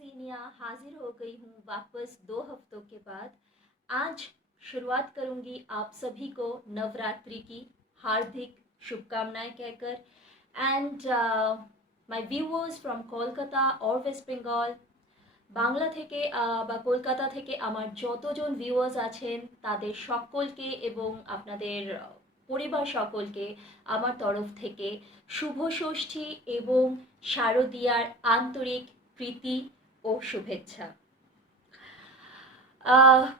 ज़ीनिया हाजिर हो गई हूँ वापस 2 हफ्तों के बाद। आज शुरुआत करूँगी आप सभी को नवरात्रि की हार्दिक शुभकामनाएं कहकर। And my viewers from Kolkata और वेस्ट বেঙ্গল বাংলা থেকে বা কলকাতা থেকে আমার যতজন ভিউয়ার্স আছেন তাদের সকলকে এবং আপনাদের পরিবার সকলকে আমার তরফ থেকে শুভ ষষ্ঠী এবং শারদীয়ার আন্তরিক প্রীতি ও শুভেচ্ছা।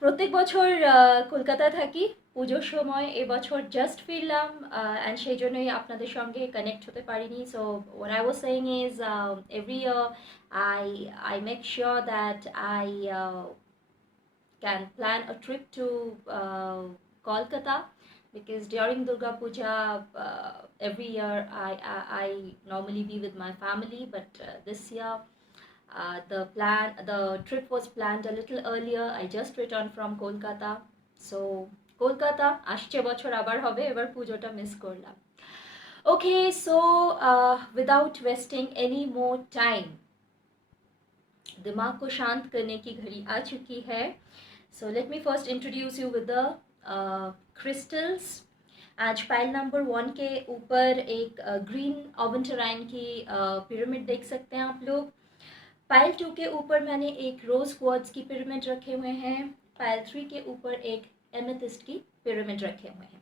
প্রত্যেক বছর কলকাতায় থাকি, পুজোর সময় এবছর জাস্ট ফিরলাম অ্যান্ড সেই জন্যই আপনাদের সঙ্গে কানেক্ট হতে পারিনি। So what I was saying is every year I make sure that I can plan a trip to Kolkata because during Durga Puja every year I normally be with my family, but this year the trip was planned a little earlier. I just returned from Kolkata, so Kolkata আসছে বছর আবার হবে, এবার পুজোটা miss করলাম। Okay, so without wasting any more time, दिमाग को शांत करने की घड़ी आ चुकी है। So let me first introduce you with the crystals. आज पाइल नंबर 1 के ऊपर एक ग्रीन ऑवेंटराइन की पिरामिड देख सकते हैं आप लोग। पाइल 2 के ऊपर मैंने एक रोज क्वार्ट्ज की पिरामिड रखे हुए हैं। पाइल 3 के ऊपर एक एमेथिस्ट की पिरामिड रखे हुए हैं।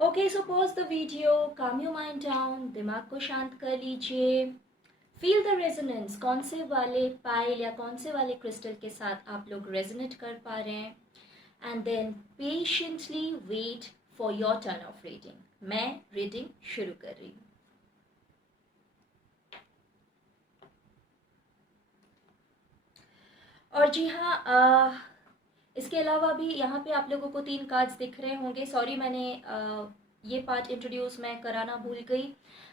Okay, so pause the video, काम योर माइंड डाउन, दिमाग को शांत कर लीजिए। फील द रेजोनेंस, कौन से वाले पाइल या कौन से वाले क्रिस्टल के साथ आप लोग रेजोनेट कर पा रहे हैं। And then patiently wait for your turn of reading. मैं रीडिंग शुरू कर रही हूँ। और जी हाँ, इसके अलावा भी यहाँ पे आप लोगों को 3 कार्ड्स दिख रहे होंगे। सॉरी, मैंने ये पार्ट इंट्रोड्यूस मैं कराना भूल गई।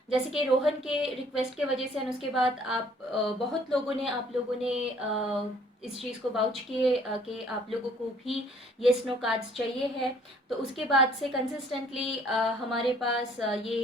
जैसे कि रोहन के रिक्वेस्ट के वजह से, उसके बाद आप बहुत लोगों ने इस चीज़ को वाउच किए कि आप लोगों को भी येस नो कार्ड्स चाहिए है, तो उसके बाद से कंसिस्टेंटली हमारे पास ये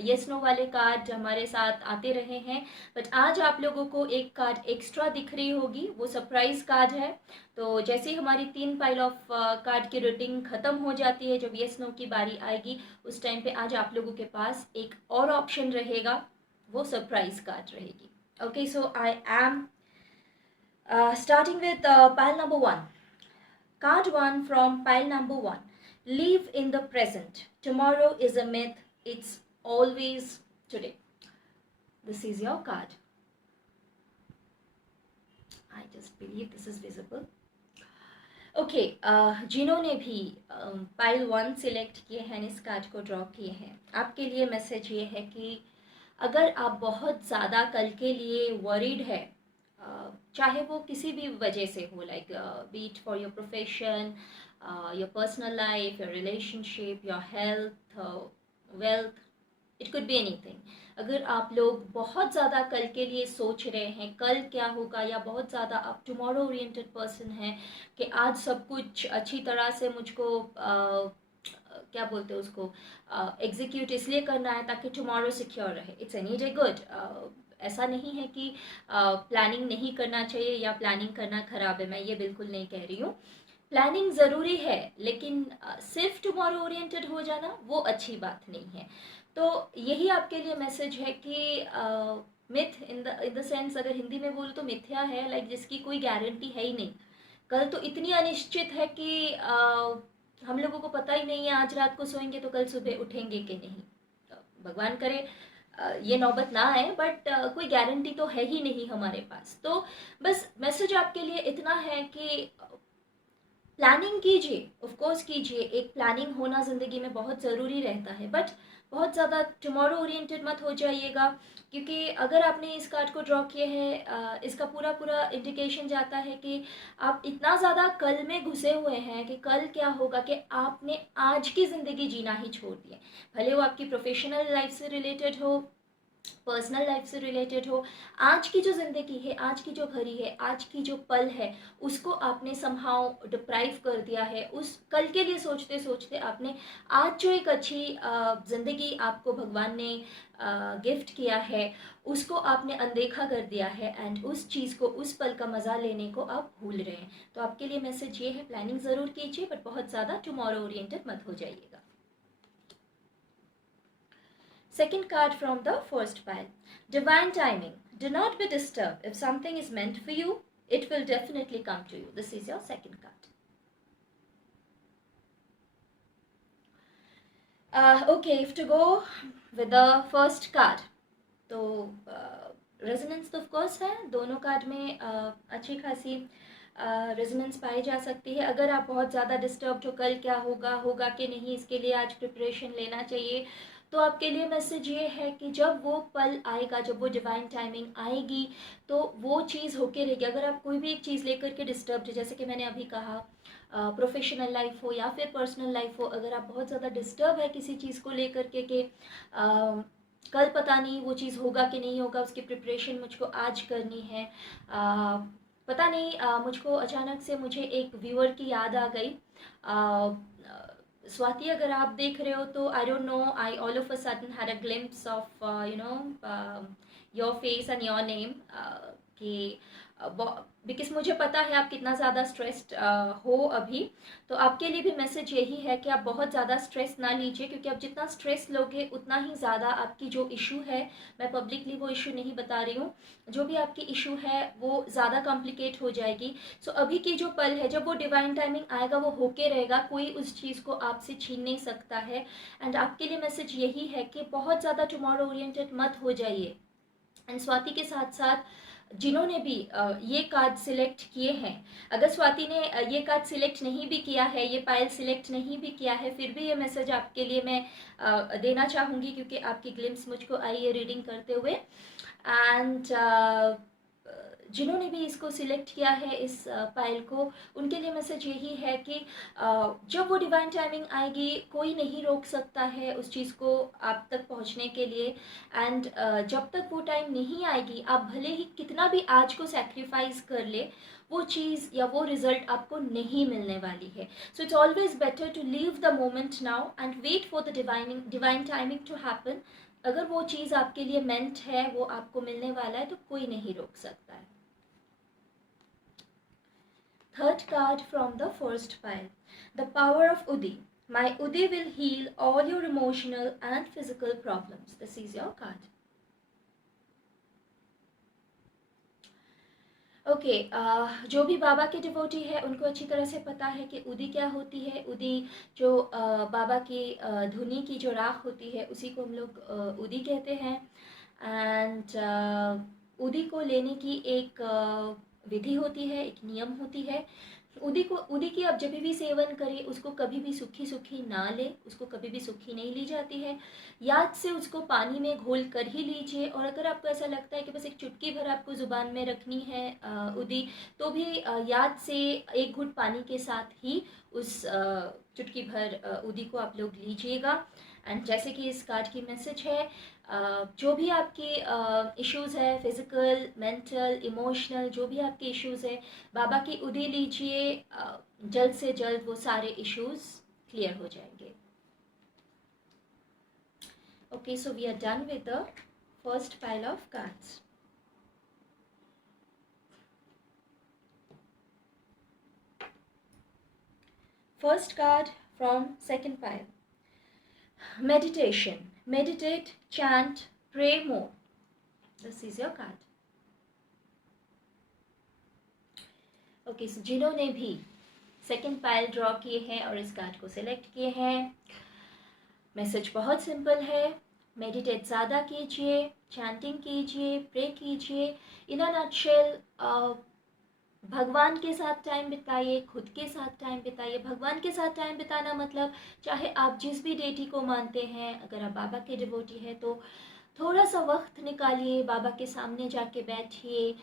येस नो वाले कार्ड हमारे साथ आते रहे हैं। बट आज आप लोगों को एक कार्ड एक्स्ट्रा दिख रही होगी, वो सरप्राइज कार्ड है। तो जैसे ही हमारी 3 पाइल ऑफ कार्ड की रीडिंग ख़त्म हो जाती है, जब येस नो की बारी आएगी, उस टाइम पे आज आप लोगों के पास एक और ऑप्शन रहेगा, वो सरप्राइज कार्ड रहेगी। Okay, so I am starting with pile number 1. Card 1 from pile number 1. Live in the present. Tomorrow is a myth. It's always today. This is your card. I just believe this is visible. Okay, जिन्होंने भी pile 1 select किए हैं, इस card को draw किए हैं, आपके लिए मैसेज ये है कि अगर आप बहुत ज़्यादा कल के लिए वरीड है, चाहे वो किसी भी वजह से हो, like beat for your profession, your personal life, your relationship, your health, wealth, it could be anything. अगर आप लोग बहुत ज़्यादा कल के लिए सोच रहे हैं, कल क्या होगा, या बहुत ज़्यादा आप टुमारो ओरिएंटेड पर्सन हैं कि आज सब कुछ अच्छी तरह से मुझको क्या बोलते हैं उसको, एग्जीक्यूट इसलिए करना है ताकि टुमारो सिक्योर रहे, इट्स एनी डे गुड। ऐसा नहीं है कि प्लानिंग नहीं करना चाहिए या प्लानिंग करना ख़राब है, मैं ये बिल्कुल नहीं कह रही हूँ। प्लानिंग ज़रूरी है, लेकिन सिर्फ टुमारो ओरिएंटेड हो जाना वो अच्छी बात नहीं है। तो यही आपके लिए मैसेज है कि मिथ इन द सेंस, अगर हिंदी में बोलूँ तो मिथ्या है, लाइक जिसकी कोई गारंटी है ही नहीं। कल तो इतनी अनिश्चित है कि हम लोगों को पता ही नहीं है, आज रात को सोएंगे तो कल सुबह उठेंगे कि नहीं। भगवान करे ये नौबत ना आए, बट कोई गारंटी तो है ही नहीं हमारे पास। तो बस मैसेज आपके लिए इतना है कि प्लानिंग कीजिए, ऑफ कोर्स कीजिए, एक प्लानिंग होना ज़िंदगी में बहुत ज़रूरी रहता है, बट बहुत ज़्यादा टुमारो ओरिएंटेड मत हो जाइएगा। क्योंकि अगर आपने इस कार्ड को ड्रॉ किया है, इसका पूरा इंडिकेशन जाता है कि आप इतना ज़्यादा कल में घुसे हुए हैं कि कल क्या होगा, कि आपने आज की ज़िंदगी जीना ही छोड़ दिया। भले वो आपकी प्रोफेशनल लाइफ से रिलेटेड हो, पर्सनल लाइफ से रिलेटेड हो, आज की जो ज़िंदगी है, आज की जो घड़ी है, आज की जो पल है, उसको आपने समहाउ डिप्राइव कर दिया है। उस कल के लिए सोचते सोचते आपने आज जो एक अच्छी ज़िंदगी आपको भगवान ने गिफ्ट किया है, उसको आपने अनदेखा कर दिया है, एंड उस चीज़ को, उस पल का मज़ा लेने को आप भूल रहे हैं। तो आपके लिए मैसेज ये है, प्लानिंग ज़रूर कीजिए, बट बहुत ज़्यादा टुमारो ओरिएंटेड मत हो जाइएगा। Second card from the first pile. Divine timing. Do not be disturbed. If something is meant for you, it will definitely come to you. This is your second card. Okay, if to go with the first card, तो resonance तो of course है, दोनों card में अच्छी खासी resonance पाई जा सकती है। अगर आप बहुत ज़्यादा डिस्टर्ब्ड हो, कल क्या होगा, होगा कि नहीं, इसके लिए आज प्रिपरेशन लेना चाहिए, तो आपके लिए मैसेज ये है कि जब वो पल आएगा, जब वो डिवाइन टाइमिंग आएगी, तो वो चीज़ होके रहेगी। अगर आप कोई भी एक चीज़ लेकर के डिस्टर्ब्ड है, जैसे कि मैंने अभी कहा, प्रोफेशनल लाइफ हो या फिर पर्सनल लाइफ हो, अगर आप बहुत ज़्यादा डिस्टर्ब है किसी चीज़ को लेकर के कि कल पता नहीं वो चीज़ होगा कि नहीं होगा, उसकी प्रिपरेशन मुझको आज करनी है, पता नहीं, मुझको अचानक से मुझे एक व्यूअर की याद आ गई। स्वाति, अगर आप देख रहे हो तो I don't know, I all of a sudden had a glimpse of your face and your name, कि बिकॉज मुझे पता है आप कितना ज़्यादा स्ट्रेस्ड हो अभी। तो आपके लिए भी मैसेज यही है कि आप बहुत ज़्यादा स्ट्रेस ना लीजिए, क्योंकि आप जितना स्ट्रेस लोगे उतना ही ज़्यादा आपकी जो इशू है, मैं पब्लिकली वो इशू नहीं बता रही हूँ, जो भी आपकी इशू है वो ज़्यादा कॉम्प्लिकेट हो जाएगी। सो अभी की जो पल है, जब वो डिवाइन टाइमिंग आएगा, वो होके रहेगा, कोई उस चीज़ को आपसे छीन नहीं सकता है। एंड आपके लिए मैसेज यही है कि बहुत ज़्यादा टुमारो ओरिएंटेड मत हो जाइए। एंड स्वाति के साथ साथ जिन्होंने भी ये कार्ड सिलेक्ट किए हैं, अगर स्वाति ने ये कार्ड सिलेक्ट नहीं भी किया है, ये पायल सिलेक्ट नहीं भी किया है, फिर भी ये मैसेज आपके लिए मैं देना चाहूँगी, क्योंकि आपकी ग्लिम्स मुझको आई है रीडिंग करते हुए। एंड जिन्होंने भी इसको सिलेक्ट किया है, इस पायल को, उनके लिए मैसेज यही है कि जब वो डिवाइन टाइमिंग आएगी, कोई नहीं रोक सकता है उस चीज़ को आप तक पहुंचने के लिए। एंड जब तक वो टाइम नहीं आएगी, आप भले ही कितना भी आज को सेक्रीफाइस कर ले, वो चीज़ या वो रिजल्ट आपको नहीं मिलने वाली है। So it's always better to leave the moment now and wait for the divine timing to happen. अगर वो चीज़ आपके लिए मेंट है, वो आपको मिलने वाला है, तो कोई नहीं रोक सकता है। Third card from the first pile. The power of Udi. My Udi will heal all your emotional and physical problems. This is your card. Okay, जो भी बाबा के डिवोटी है, उनको अच्छी तरह से पता है कि उदी क्या होती है। उदी जो बाबा की धुनी की जो राख होती है, उसी को हम लोग उदी कहते हैं। एंड उदी को लेने की एक विधि होती है, एक नियम होती है। उदी की आप जब भी सेवन करें, उसको कभी भी सूखी सूखी ना ले, उसको कभी भी सूखी नहीं ली जाती है। याद से उसको पानी में घोल कर ही लीजिए। और अगर आपको ऐसा लगता है कि बस एक चुटकी भर आपको ज़ुबान में रखनी है उदी, तो भी याद से एक घुट पानी के साथ ही उस चुटकी भर उदी को आप लोग लीजिएगा। एंड जैसे कि इस कार्ड की मैसेज है, जो भी आपकी इश्यूज़ है, फिज़िकल, मेंटल, इमोशनल, जो भी आपके इश्यूज़ है, बाबा की उदी लीजिए, जल्द से जल्द वो सारे इश्यूज़ क्लियर हो जाएंगे। Okay, so we are done with the first pile of cards. First card from second pile. Meditation. Meditate, chant, pray more. This is your card. Okay, so जिन्होंने भी सेकंड पाइल ड्रॉ किए हैं और इस card को select किए हैं, message बहुत सिंपल है। मेडिटेट ज़्यादा कीजिए, चैंटिंग कीजिए, प्रे कीजिए। इन अ नटशेल, भगवान के साथ टाइम बिताइए, खुद के साथ टाइम बिताइए। भगवान के साथ टाइम बिताना मतलब, चाहे आप जिस भी डेटी को मानते हैं, अगर आप बाबा के डिवोटी हैं तो थोड़ा सा वक्त निकालिए, बाबा के सामने जाके बैठिए,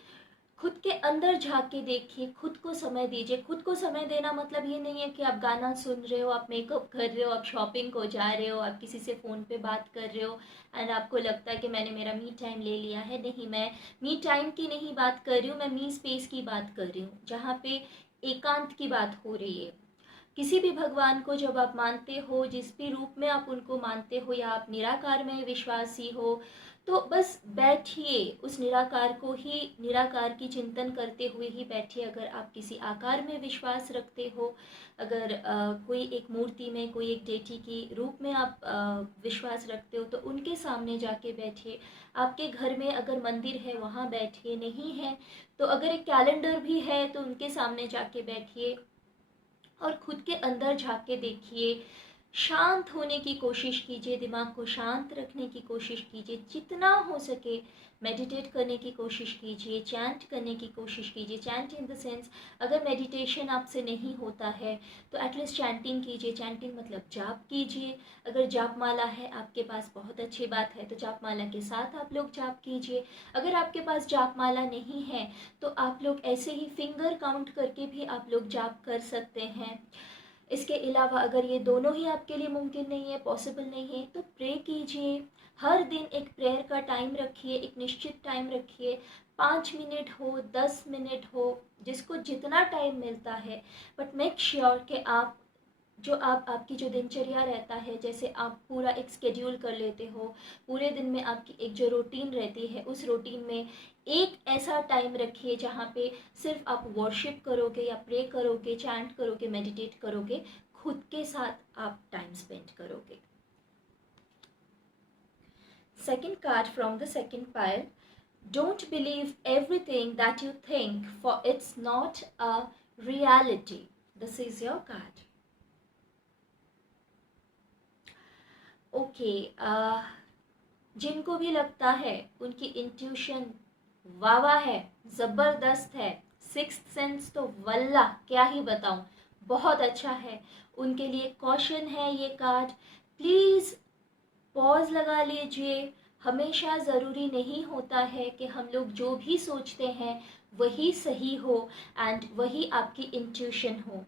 खुद के अंदर झाँक के देखिए, खुद को समय दीजिए। खुद को समय देना मतलब ये नहीं है कि आप गाना सुन रहे हो, आप मेकअप कर रहे हो, आप शॉपिंग को जा रहे हो, आप किसी से फ़ोन पे बात कर रहे हो एंड आपको लगता है कि मैंने मेरा मी टाइम ले लिया है। नहीं, मैं मी टाइम की नहीं बात कर रही हूँ, मैं मी स्पेस की बात कर रही हूँ, जहाँ पे एकांत की बात हो रही है। किसी भी भगवान को जब आप मानते हो, जिस भी रूप में आप उनको मानते हो, या आप निराकार में विश्वासी हो, तो बस बैठिए, उस निराकार को ही, निराकार की चिंतन करते हुए ही बैठिए। अगर आप किसी आकार में विश्वास रखते हो, अगर कोई एक मूर्ति में, कोई एक डेटी की रूप में आप विश्वास रखते हो, तो उनके सामने जाके बैठिए। आपके घर में अगर मंदिर है वहाँ बैठिए, नहीं है तो अगर एक कैलेंडर भी है तो उनके सामने जाके बैठिए और खुद के अंदर झाँक के देखिए। शांत होने की कोशिश कीजिए, दिमाग को शांत रखने की कोशिश कीजिए, जितना हो सके मेडिटेट करने की कोशिश कीजिए, चैंट करने की कोशिश कीजिए। चैंट इन द सेंस, अगर मेडिटेशन आपसे नहीं होता है तो एटलीस्ट चैंटिंग कीजिए। चैंटिंग मतलब जाप कीजिए। अगर जाप माला है आपके पास, बहुत अच्छी बात है, तो जाप माला के साथ आप लोग जाप कीजिए। अगर आपके पास जाप माला नहीं है तो आप लोग ऐसे ही फिंगर काउंट करके भी आप लोग जाप कर सकते हैं। इसके अलावा अगर ये दोनों ही आपके लिए मुमकिन नहीं है, पॉसिबल नहीं है, तो प्रे कीजिए। हर दिन एक प्रेयर का टाइम रखिए, एक निश्चित टाइम रखिए। 5 मिनट हो, 10 मिनट हो, जिसको जितना टाइम मिलता है, बट मेक श्योर कि आप जो आपकी जो दिनचर्या रहता है, जैसे आप पूरा एक स्केड्यूल कर लेते हो, पूरे दिन में आपकी एक जो रूटीन रहती है, उस रूटीन में एक ऐसा टाइम रखिए जहाँ पे सिर्फ आप वर्शिप करोगे या प्रे करोगे, चैंट करोगे, मेडिटेट करोगे, खुद के साथ आप टाइम स्पेंड करोगे। Second card from the second pile, don't believe everything that you think, for its not a reality. This is your card. Okay, जिनको भी लगता है उनकी इंट्यूशन वावा है, ज़बरदस्त है, सिक्स्थ सेंस तो वल्ला क्या ही बताऊं, बहुत अच्छा है, उनके लिए कॉशन है ये कार्ड। प्लीज़ पॉज लगा लीजिए। हमेशा ज़रूरी नहीं होता है कि हम लोग जो भी सोचते हैं वही सही हो एंड वही आपकी इंट्यूशन हो।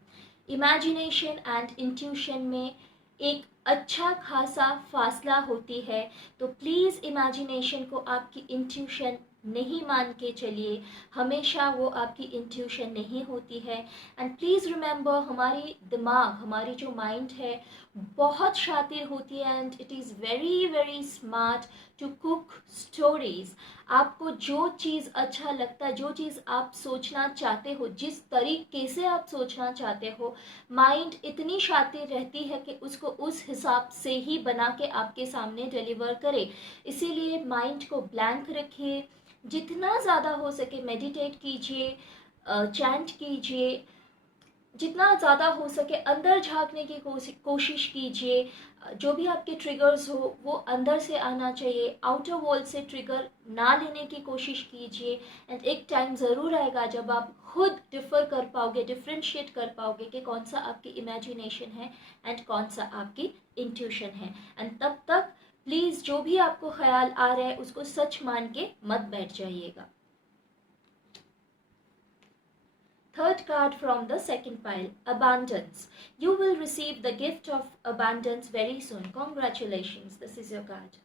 इमेजिनेशन एंड इंट्यूशन में एक अच्छा खासा फासला होती है, तो प्लीज़ इमेजिनेशन को आपकी इंट्यूशन नहीं मान के चलिए। हमेशा वो आपकी इंट्यूशन नहीं होती है। एंड प्लीज़ रिमेंबर, हमारी दिमाग, हमारी जो माइंड है, बहुत शातिर होती है and it is very very smart to cook stories. आपको जो चीज़ अच्छा लगता है, जो चीज़ आप सोचना चाहते हो, जिस तरीके से आप सोचना चाहते हो, माइंड इतनी शातिर रहती है कि उसको उस हिसाब से ही बना के आपके सामने डिलीवर करे। इसीलिए माइंड को ब्लैंक रखिए, जितना ज़्यादा हो सके मेडिटेट कीजिए, चैंट कीजिए, जितना ज़्यादा हो सके अंदर झांकने की कोशिश कीजिए। जो भी आपके ट्रिगर्स हो वो अंदर से आना चाहिए, आउटर वर्ल्ड से ट्रिगर ना लेने की कोशिश कीजिए। एंड एक टाइम ज़रूर आएगा जब आप खुद डिफ़र कर पाओगे, डिफ्रेंशिएट कर पाओगे कि कौन सा आपकी इमेजिनेशन है एंड कौन सा आपकी इंट्यूशन है। एंड तब तक प्लीज़ जो भी आपको ख्याल आ रहा है उसको सच मान के मत बैठ जाइएगा। Third card from the second pile, abundance. You will receive the gift of abundance very soon. Congratulations, this is your card.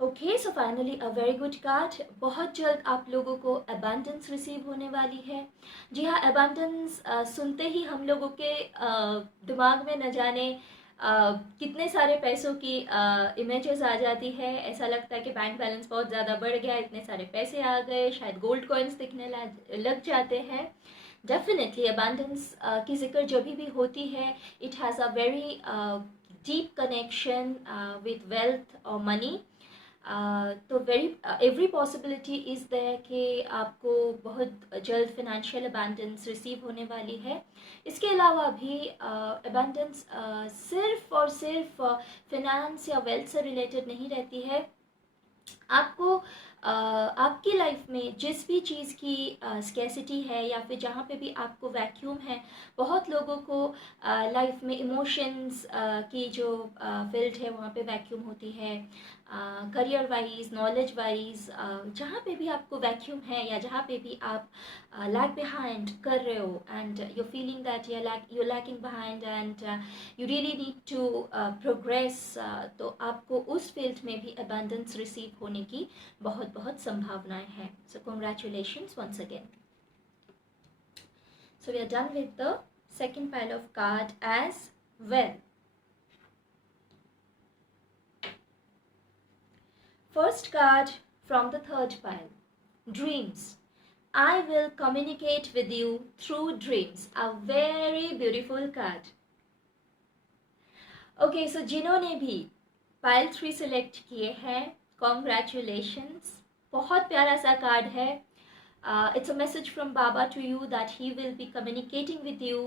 Okay, so finally a very good card. बहुत जल्द आप लोगों को abundance receive होने वाली है। जी हाँ, abundance सुनते ही हम लोगों के दिमाग में न जाने कितने सारे पैसों की इमेजेस आ जाती है। ऐसा लगता है कि बैंक बैलेंस बहुत ज़्यादा बढ़ गया, इतने सारे पैसे आ गए, शायद गोल्ड कॉइन्स दिखने लग जाते हैं। डेफिनेटली अबांडेंस की जिक्र जब भी होती है, it has a very deep connection with wealth और मनी। तो एवरी पॉसिबिलिटी इज़ देयर कि आपको बहुत जल्द फिनेंशियल अबंडेंस रिसीव होने वाली है। इसके अलावा भी अबंडेंस सिर्फ और सिर्फ फिनेंस या वेल्थ से रिलेटेड नहीं रहती है। आपको आपकी लाइफ में जिस भी चीज़ की स्कैसिटी है या फिर जहाँ पे भी आपको वैक्यूम है, बहुत लोगों को लाइफ में इमोशंस की जो फील्ड है वहाँ पे वैक्यूम होती है। करियर वाइज, नॉलेज वाइज, जहाँ पे भी आपको वैक्यूम है या जहाँ पे भी आप लैग बिहाइंड कर रहे हो and you feeling that you lacking behind and you really need to progress, तो आपको उस फील्ड में भी अबंडेंस रिसीव होने की बहुत बहुत संभावनाएं हैं. So congratulations once again. So we are done with the second pile of card as well. First card from the third pile, dreams. I will communicate with you through dreams. A very beautiful card. Okay, so जिन्होंने भी pile 3 select किए हैं, congratulations. बहुत प्यारा सा card है. It's a message from Baba to you that he will be communicating with you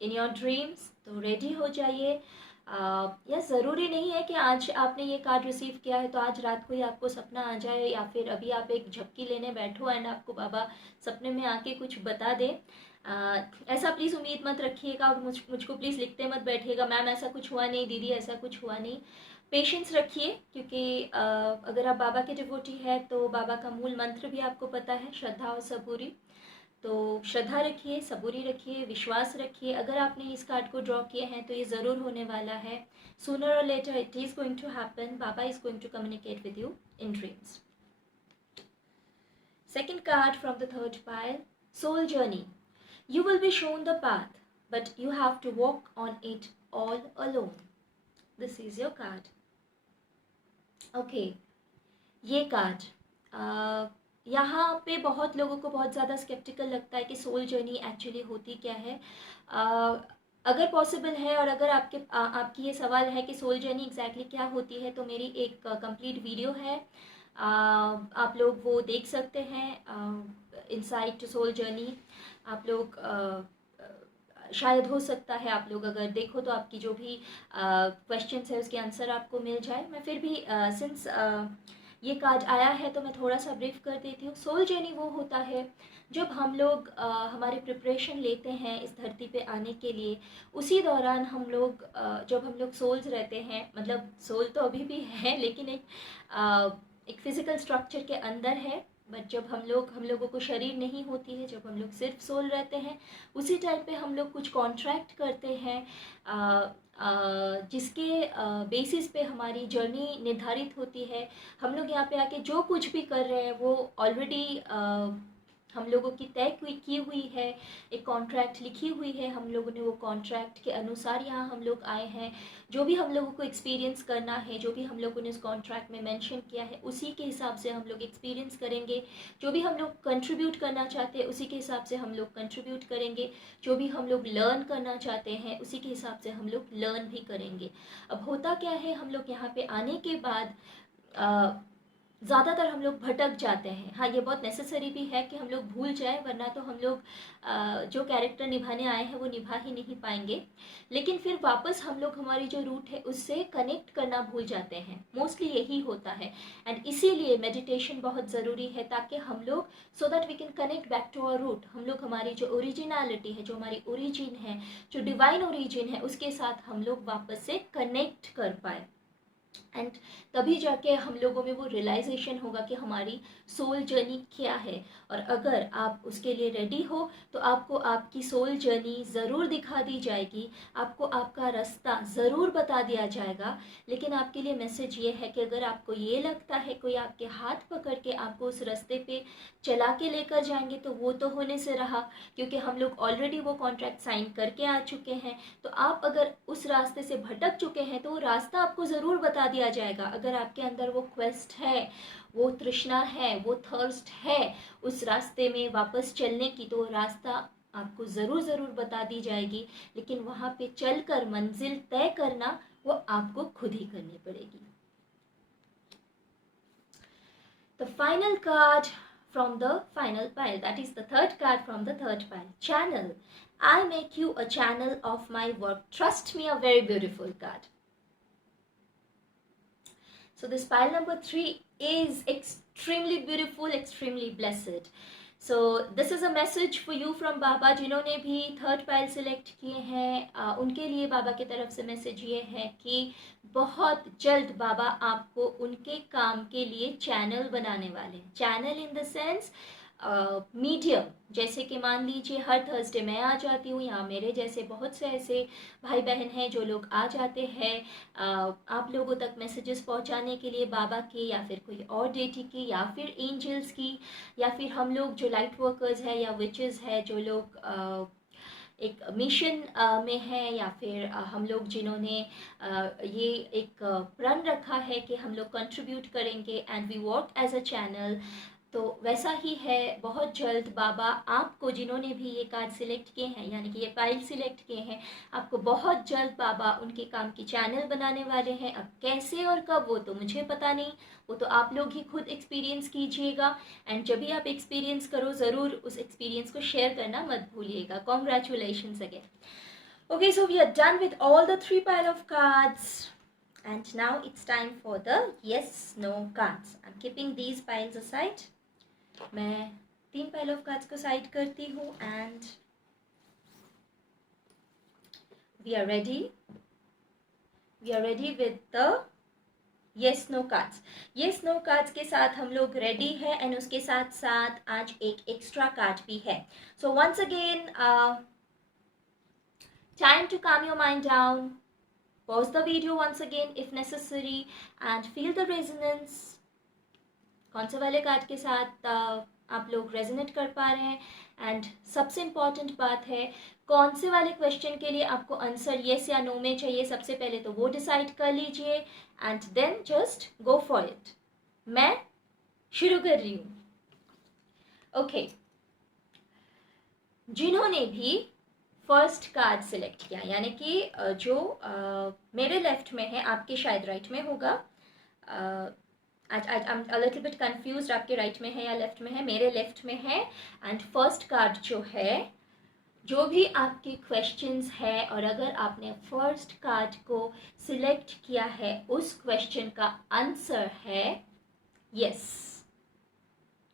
in your dreams. तो ready हो जाइए. यह ज़रूरी नहीं है कि आज आपने ये कार्ड रिसीव किया है तो आज रात को ही आपको सपना आ जाए या फिर अभी आप एक झपकी लेने बैठो एंड आपको बाबा सपने में आके कुछ बता दे. ऐसा प्लीज़ उम्मीद मत रखिएगा और मुझको प्लीज़ लिखते मत बैठिएगा, मैम ऐसा कुछ हुआ नहीं, दीदी ऐसा कुछ हुआ नहीं. पेशेंस रखिए, क्योंकि अगर आप बाबा के डिवोटी है तो बाबा का मूल मंत्र भी आपको पता है, श्रद्धा और सबूरी. तो श्रद्धा रखिए, सबूरी रखिए, विश्वास रखिए. अगर आपने इस कार्ड को ड्रॉ किए हैं तो ये ज़रूर होने वाला है. सूनर और later it is going to happen. Baba is going to communicate with you in dreams. Second card from the third pile, soul journey. You will be shown the path, but you have to walk on it all alone. This is your card. Okay, ये card यहाँ पे बहुत लोगों को बहुत ज़्यादा sceptical लगता है कि सोल जर्नी एक्चुअली होती क्या है. अगर पॉसिबल है और अगर आपकी ये सवाल है कि सोल जर्नी एग्जैक्टली क्या होती है, तो मेरी एक कंप्लीट वीडियो है, आप लोग वो देख सकते हैं, इनसाइट टू सोल जर्नी. आप लोग शायद हो सकता है आप लोग अगर देखो तो आपकी जो भी क्वेश्चंस है उसके आंसर आपको मिल जाए. मैं फिर भी सिंस ये कार्ड आया है तो मैं थोड़ा सा ब्रीफ कर देती हूँ. सोल जर्नी वो होता है जब हम लोग हमारे प्रिपरेशन लेते हैं इस धरती पे आने के लिए. उसी दौरान हम लोग जब हम लोग सोल्स रहते हैं, मतलब सोल तो अभी भी है लेकिन एक फिजिकल स्ट्रक्चर के अंदर है, बट जब हम लोगों को शरीर नहीं होती है, जब हम लोग सिर्फ सोल रहते हैं, उसी टाइम पे हम लोग कुछ कॉन्ट्रैक्ट करते हैं जिसके बेसिस पे हमारी जर्नी निर्धारित होती है. हम लोग यहाँ पे आके जो कुछ भी कर रहे हैं वो ऑलरेडी हम लोगों की तय की हुई है, एक कॉन्ट्रैक्ट लिखी हुई है. हम लोगों ने वो कॉन्ट्रैक्ट के अनुसार यहाँ हम लोग आए हैं. जो भी हम लोगों को एक्सपीरियंस करना है, जो भी हम लोगों ने इस कॉन्ट्रैक्ट में मेंशन किया है, उसी के हिसाब से हम लोग एक्सपीरियंस करेंगे. जो भी हम लोग कंट्रीब्यूट करना चाहते हैं उसी के हिसाब से हम लोग कंट्रीब्यूट करेंगे. जो भी हम लोग लर्न करना चाहते हैं उसी के हिसाब से हम लोग लर्न भी करेंगे. अब होता क्या है, हम लोग यहाँ पे आने के बाद ज़्यादातर हम लोग भटक जाते हैं. हाँ, ये बहुत नेसेसरी भी है कि हम लोग भूल जाएं, वरना तो हम लोग जो कैरेक्टर निभाने आए हैं वो निभा ही नहीं पाएंगे. लेकिन फिर वापस हम लोग हमारी जो रूट है उससे कनेक्ट करना भूल जाते हैं. मोस्टली यही होता है एंड इसीलिए मेडिटेशन बहुत ज़रूरी है, ताकि हम लोग so that we can connect back to our root. हम लोग हमारी जो ओरिजिनलिटी है, जो हमारी ओरिजिन है, जो डिवाइन ओरिजिन है, उसके साथ हम लोग वापस से कनेक्ट कर पाए. एंड तभी जाके हम लोगों में वो रियलाइजेशन होगा कि हमारी सोल जर्नी क्या है. और अगर आप उसके लिए रेडी हो तो आपको आपकी सोल जर्नी ज़रूर दिखा दी जाएगी, आपको आपका रास्ता ज़रूर बता दिया जाएगा. लेकिन आपके लिए मैसेज ये है कि अगर आपको ये लगता है कोई आपके हाथ पकड़ के आपको उस रास्ते पे चला के लेकर जाएंगे, तो वो तो होने से रहा, क्योंकि हम लोग ऑलरेडी वो कॉन्ट्रैक्ट साइन करके आ चुके हैं. तो आप अगर उस रास्ते से भटक चुके हैं तो वो रास्ता आपको ज़रूर बता दिया जाएगा. अगर आपके अंदर वो क्वेस्ट है, वो तृष्णा है, वो थर्स्ट है उस रास्ते में वापस चलने की, तो रास्ता आपको ज़रूर बता दी जाएगी. लेकिन वहाँ पे चलकर मंजिल तय करना वो आपको खुद ही करनी पड़ेगी. The final card from the final pile, that is the third card from the third pile, channel. I make you a channel of my work. Trust me, a very beautiful card. So this pile number 3 is extremely beautiful, extremely blessed. So this is a message for you from बाबा. जिन्होंने भी third pile select किए हैं उनके लिए बाबा की तरफ से message ये है कि बहुत जल्द बाबा आपको उनके काम के लिए चैनल बनाने वाले हैं. Channel in the sense medium. जैसे कि मान लीजिए हर थर्सडे मैं आ जाती हूँ, यहाँ मेरे जैसे बहुत से ऐसे भाई बहन हैं जो लोग आ जाते हैं आप लोगों तक मैसेजेस पहुँचाने के लिए बाबा के, या फिर कोई और डेटी की, या फिर एंजल्स की, या फिर हम लोग जो लाइट वर्कर्स है या विचेस है जो लोग एक मिशन में है, या फिर हम लोग जिन्होंने ये एक प्रण रखा है कि हम लोग कंट्रीब्यूट करेंगे and we work as a channel. तो वैसा ही है. बहुत जल्द बाबा आपको, जिन्होंने भी ये कार्ड सिलेक्ट किए हैं यानी कि ये फाइल सिलेक्ट किए हैं, आपको बहुत जल्द बाबा उनके काम की चैनल बनाने वाले हैं. अब कैसे और कब वो तो मुझे पता नहीं, वो तो आप लोग ही खुद एक्सपीरियंस कीजिएगा. एंड जब भी आप एक्सपीरियंस करो ज़रूर उस एक्सपीरियंस को शेयर करना मत भूलिएगा. Congratulations again. Okay, so we are done with all the 3 pile of cards. And now it's time for the yes no cards. I'm keeping these piles aside. मैं 3 पाइल ऑफ कार्ड्स को side करती हूँ and we are ready with the yes no cards. Yes no cards के साथ हम लोग ready है and उसके साथ साथ आज एक एक्स्ट्रा कार्ड भी है. So once again time to calm your mind down. Pause the video once again if necessary and feel the resonance. कौन से वाले कार्ड के साथ आप लोग रेजोनेट कर पा रहे हैं. एंड सबसे इम्पॉर्टेंट बात है कौन से वाले क्वेश्चन के लिए आपको आंसर येस या नो में चाहिए. सबसे पहले तो वो डिसाइड कर लीजिए and then just go for it. मैं शुरू कर रही हूँ. ओके, जिन्होंने भी फर्स्ट कार्ड सिलेक्ट किया यानी कि जो मेरे लेफ्ट में है, आपके शायद राइट में होगा. I'm a little bit confused, आपके राइट में है या लेफ्ट में है. मेरे लेफ्ट में है. एंड फर्स्ट कार्ड जो है, जो भी आपके क्वेश्चंस है और अगर आपने फर्स्ट कार्ड को सिलेक्ट किया है उस क्वेश्चन का आंसर है यस.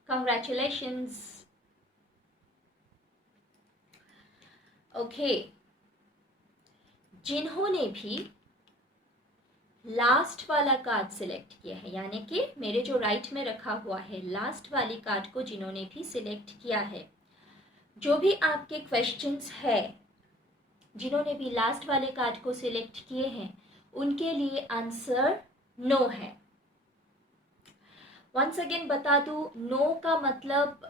कंग्रेचुलेशंस. ओके, जिन्होंने भी लास्ट वाला कार्ड सिलेक्ट किया है यानी कि मेरे जो राइट में रखा हुआ है लास्ट वाली कार्ड को जिन्होंने भी सिलेक्ट किया है, जो भी आपके क्वेश्चंस है जिन्होंने भी लास्ट वाले कार्ड को सिलेक्ट किए हैं उनके लिए आंसर नो है. वंस अगेन बता दूँ, नो का मतलब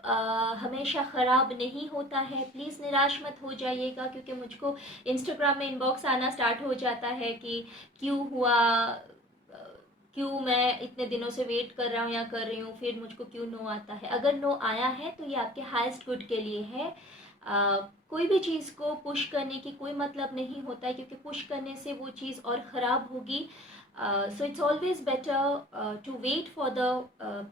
हमेशा ख़राब नहीं होता है. प्लीज़ निराश मत हो जाइएगा क्योंकि मुझको इंस्टाग्राम में इनबॉक्स आना स्टार्ट हो जाता है कि क्यों हुआ, क्यों मैं इतने दिनों से वेट कर रहा हूँ या कर रही हूँ, फिर मुझको क्यों नो आता है. अगर नो आया है तो ये आपके हाईएस्ट गुड के लिए है. कोई भी चीज़ को पुश करने की कोई मतलब नहीं होता है क्योंकि पुश करने से वो चीज़ और ख़राब होगी. So it's always better to wait for the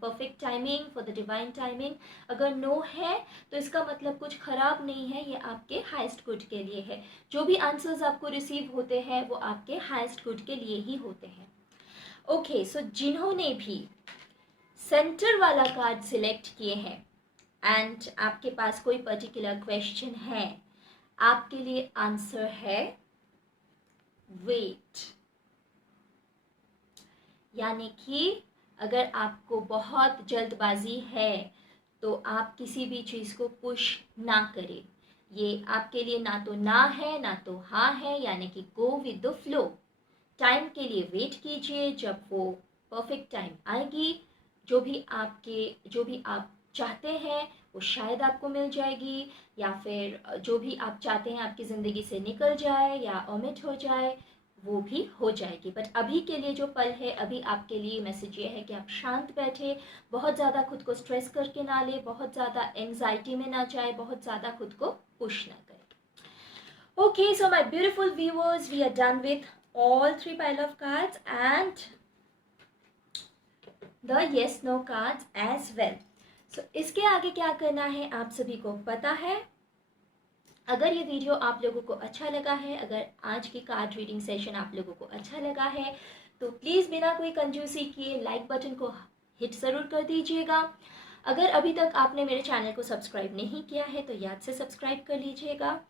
perfect timing, for the divine timing. अगर नो है तो इसका मतलब कुछ ख़राब नहीं है, ये आपके हाईएस्ट गुड के लिए है. जो भी आंसर्स आपको रिसीव होते हैं वो आपके हाईएस्ट गुड के लिए ही होते हैं. ओके, सो जिन्होंने भी सेंटर वाला कार्ड सिलेक्ट किए हैं एंड आपके पास कोई पर्टिकुलर क्वेश्चन है, आपके लिए आंसर है वेट. यानी कि अगर आपको बहुत जल्दबाजी है तो आप किसी भी चीज़ को पुश ना करें. ये आपके लिए ना तो ना है ना तो हाँ है, यानी कि go with the flow. Time के लिए वेट कीजिए, जब वो परफेक्ट टाइम आएगी जो भी आप चाहते हैं वो शायद आपको मिल जाएगी, या फिर जो भी आप चाहते हैं आपकी ज़िंदगी से निकल जाए या ओमिट हो जाए वो भी हो जाएगी. बट अभी के लिए जो पल है, अभी आपके लिए मैसेज ये है कि आप शांत बैठे, बहुत ज़्यादा खुद को स्ट्रेस करके ना ले, बहुत ज़्यादा एंजाइटी में ना जाए, बहुत ज़्यादा खुद को पुश ना करें. Okay, so my beautiful viewers, we are done with all 3 pile of cards and the yes no cards as well. So इसके आगे क्या करना है आप सभी को पता है. अगर ये वीडियो आप लोगों को अच्छा लगा है, अगर आज की कार्ड रीडिंग सेशन आप लोगों को अच्छा लगा है तो प्लीज़ बिना कोई कंजूसी किए लाइक बटन को हिट ज़रूर कर दीजिएगा। अगर अभी तक आपने मेरे चैनल को सब्सक्राइब नहीं किया है तो याद से सब्सक्राइब कर लीजिएगा।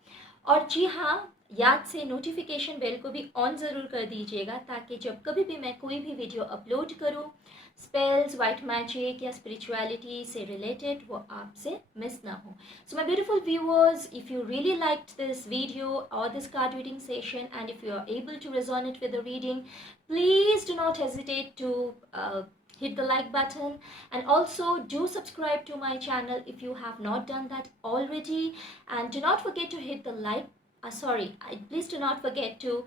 और जी हाँ, याद से नोटिफिकेशन बेल को भी ऑन ज़रूर कर दीजिएगा, ताकि जब कभी भी मैं कोई भी वीडियो अपलोड करूँ स्पेल्स, वाइट मैजिक या स्पिरिचुअलिटी से रिलेटेड, वो आपसे मिस ना हो। So my beautiful viewers, if you really liked this video or this card reading session, and if you are able to resonate with the reading, please do not hesitate to hit the like button, and also do subscribe to my channel if you have not done that already, and do not forget to hit the like please do not forget to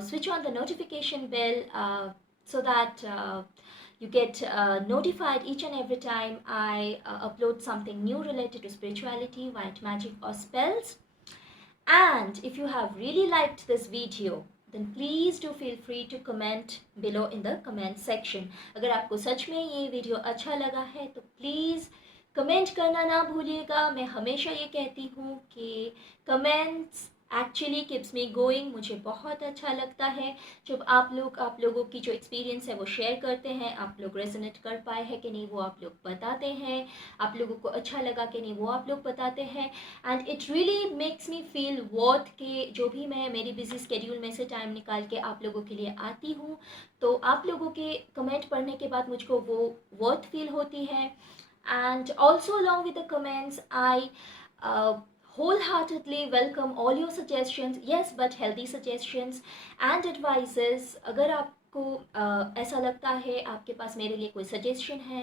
switch on the notification bell, so that you get notified each and every time I upload something new related to spirituality, white magic or spells. And if you have really liked this video, then please do feel free to comment below in the comment section. अगर आपको सच में ये video अच्छा लगा है तो please comment करना ना भूलिएगा। मैं हमेशा ये कहती हूँ कि comments actually keeps me going. मुझे बहुत अच्छा लगता है जब आप लोगों की जो एक्सपीरियंस है वो शेयर करते हैं। आप लोग रेजोनेट कर पाए हैं कि नहीं वो आप लोग बताते हैं, आप लोगों को अच्छा लगा कि नहीं वो आप लोग बताते हैं। And it really makes me feel worth के जो भी मैं मेरी बिजी स्केड्यूल में से टाइम निकाल के आप लोगों के लिए आती हूँ, तो आप लोगों के कमेंट पढ़ने के बाद मुझको वो वर्थ फील होती है। And also along with the comments, I wholeheartedly welcome all your suggestions, yes, but healthy suggestions and advices. अगर आपको ऐसा लगता है आपके पास मेरे लिए कोई सजेशन है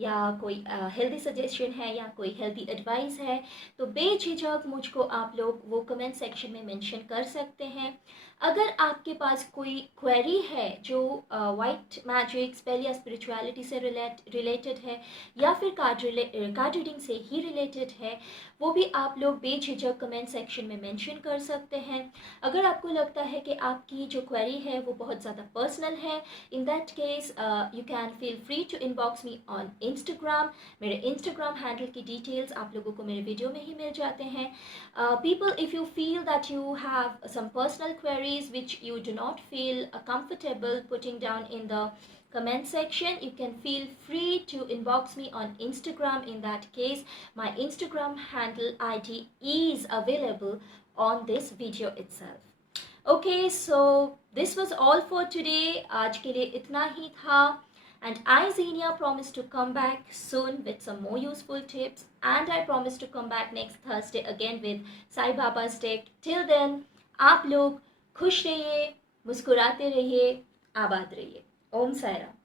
या कोई हेल्दी सजेशन है या कोई हेल्दी एडवाइस है, तो बेझिझक मुझको आप लोग वो कमेंट सेक्शन में मेंशन कर सकते हैं। अगर आपके पास कोई क्वेरी है जो वाइट मैजिक, स्पेल या स्पिरिचुअलिटी से रिलेटेड है या फिर कार्ड रीडिंग से ही रिलेटेड है, वो भी आप लोग बेझिझक कमेंट सेक्शन में मेंशन कर सकते हैं। अगर आपको लगता है कि आपकी जो क्वेरी है वो बहुत ज़्यादा पर्सनल है, in that case you can feel free to inbox me on Instagram. मेरे इंस्टाग्राम हैंडल की डिटेल्स आप लोगों को मेरे वीडियो में ही मिल जाते हैं। People, if you feel that you have some personal queries which you do not feel comfortable putting down in the comment section, you can feel free to inbox me on Instagram. In that case, my Instagram handle ID is available on this video itself. Okay, so this was all for today. आज के लिए इतना ही था. And I, Xenia, promise to come back soon with some more useful tips. And I promise to come back next Thursday again with Sai Baba's tip. Till then, आप लोग खुश रहिए, मुस्कुराते रहिए, आबाद रहिए। ओम साई राम।